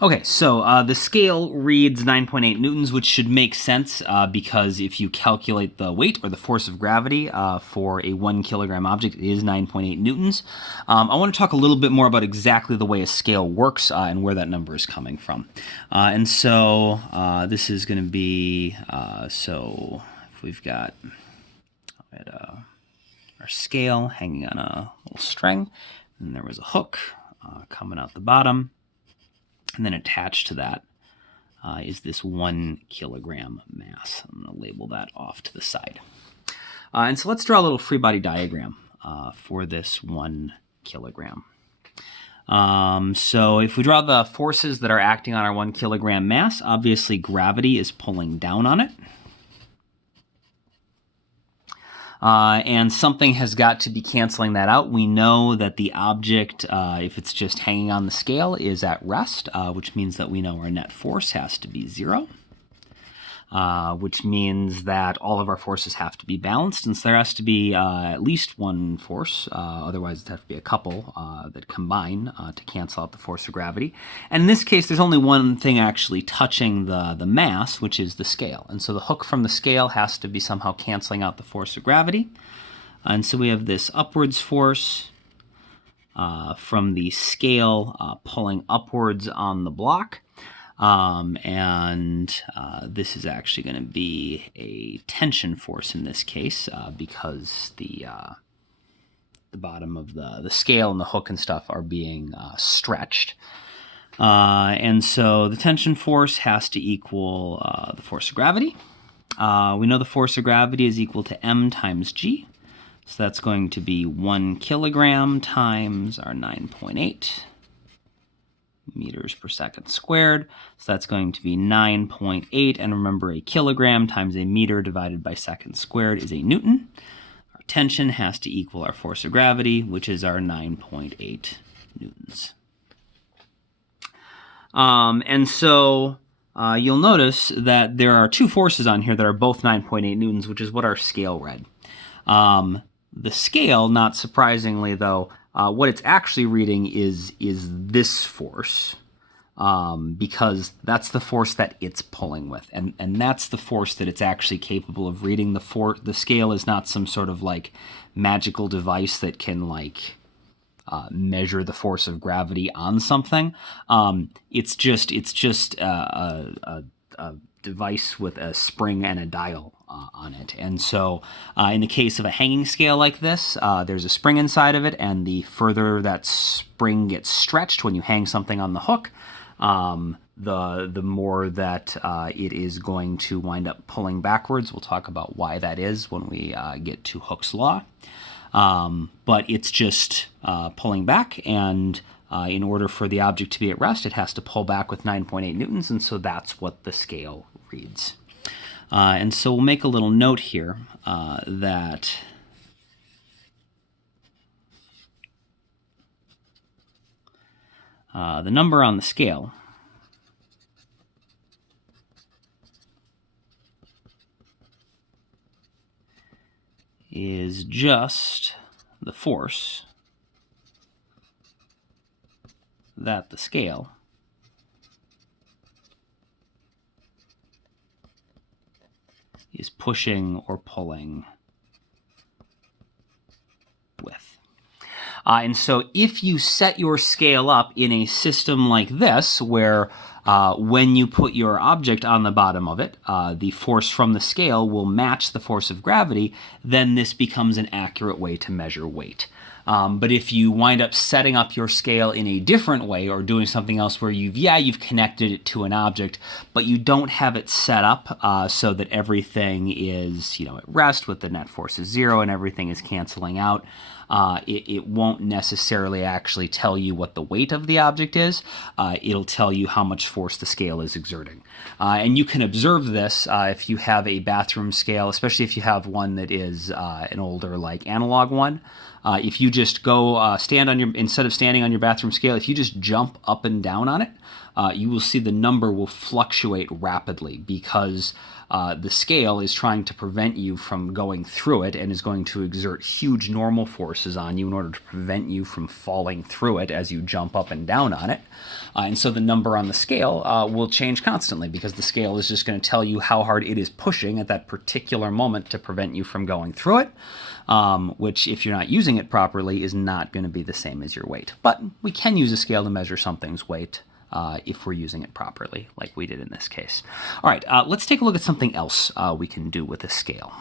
Okay, so the scale reads 9.8 newtons, which should make sense because if you calculate the weight or the force of gravity for a 1 kilogram object, it is 9.8 newtons. I want to talk a little bit more about exactly the way a scale works and where that number is coming from. And so this is going to be, so if we've got our scale hanging on a little string, and there was a hook coming out the bottom. And then attached to that is this 1 kilogram mass. I'm going to label that off to the side. And so let's draw a little free body diagram for this 1 kilogram. So if we draw the forces that are acting on our 1 kilogram mass, obviously gravity is pulling down on it. And something has got to be canceling that out. We know that the object, if it's just hanging on the scale, is at rest, which means that we know our net force has to be 0, which means that all of our forces have to be balanced, and so there has to be at least one force, otherwise there have to be a couple that combine to cancel out the force of gravity. And in this case, there's only one thing actually touching the mass, which is the scale. And so the hook from the scale has to be somehow canceling out the force of gravity. And so we have this upwards force from the scale pulling upwards on the block. This is actually going to be a tension force in this case because the bottom of the scale and the hook and stuff are being stretched. And so the tension force has to equal the force of gravity. We know the force of gravity is equal to m times g. So that's going to be 1 kilogram times our 9.8 meters per second squared. So that's going to be 9.8. And remember, a kilogram times a meter divided by second squared is a newton. Our tension has to equal our force of gravity, which is our 9.8 newtons. And so you'll notice that there are two forces on here that are both 9.8 newtons, which is what our scale read. The scale, not surprisingly though, what it's actually reading is this force, because that's the force that it's pulling with, and that's the force that it's actually capable of reading. The scale is not some sort of like magical device that can like measure the force of gravity on something. It's just a device with a spring and a dial on it. And so in the case of a hanging scale like this, there's a spring inside of it, and the further that spring gets stretched when you hang something on the hook, the more that it is going to wind up pulling backwards. We'll talk about why that is when we get to Hooke's law. But it's just pulling back, and in order for the object to be at rest, it has to pull back with 9.8 newtons, and so that's what the scale reads. And so we'll make a little note here that the number on the scale is just the force that the scale is pushing or pulling with. And so if you set your scale up in a system like this, where when you put your object on the bottom of it, the force from the scale will match the force of gravity, then this becomes an accurate way to measure weight. But if you wind up setting up your scale in a different way, or doing something else where you've connected it to an object, but you don't have it set up so that everything is at rest with the net force is 0 and everything is canceling out, it won't necessarily actually tell you what the weight of the object is. It'll tell you how much force the scale is exerting. And you can observe this if you have a bathroom scale, especially if you have one that is an older like analog one. If you just go instead of standing on your bathroom scale, if you just jump up and down on it, you will see the number will fluctuate rapidly because the scale is trying to prevent you from going through it and is going to exert huge normal forces on you in order to prevent you from falling through it as you jump up and down on it. And so the number on the scale will change constantly because the scale is just going to tell you how hard it is pushing at that particular moment to prevent you from going through it, which if you're not using it properly is not going to be the same as your weight. But we can use a scale to measure something's weight if we're using it properly, like we did in this case. All right, let's take a look at something else we can do with a scale.